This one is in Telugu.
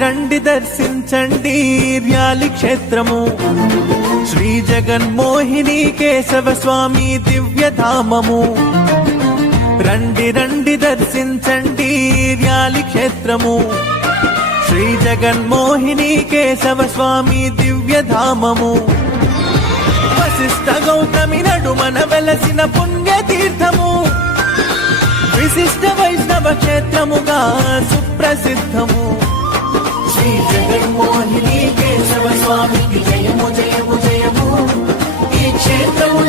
రండి దర్శించండి ర్యాలి క్షేత్రము శ్రీ జగన్మోహిని కేశవ స్వామి దివ్యధామము రండి దర్శించండి ర్యాలి క్షేత్రము శ్రీ జగన్మోహిని కేశవ స్వామి దివ్యధామము వశిష్ఠ గౌతమి నడుమన వెలసిన పుణ్యతీర్థము విశిష్ట వైష్ణవ క్షేత్రముగా సుప్రసిద్ధము శ్రీ జగన్మోహిని కేశవ స్వామికి జయము జయము జయము ఈ క్షేత్రము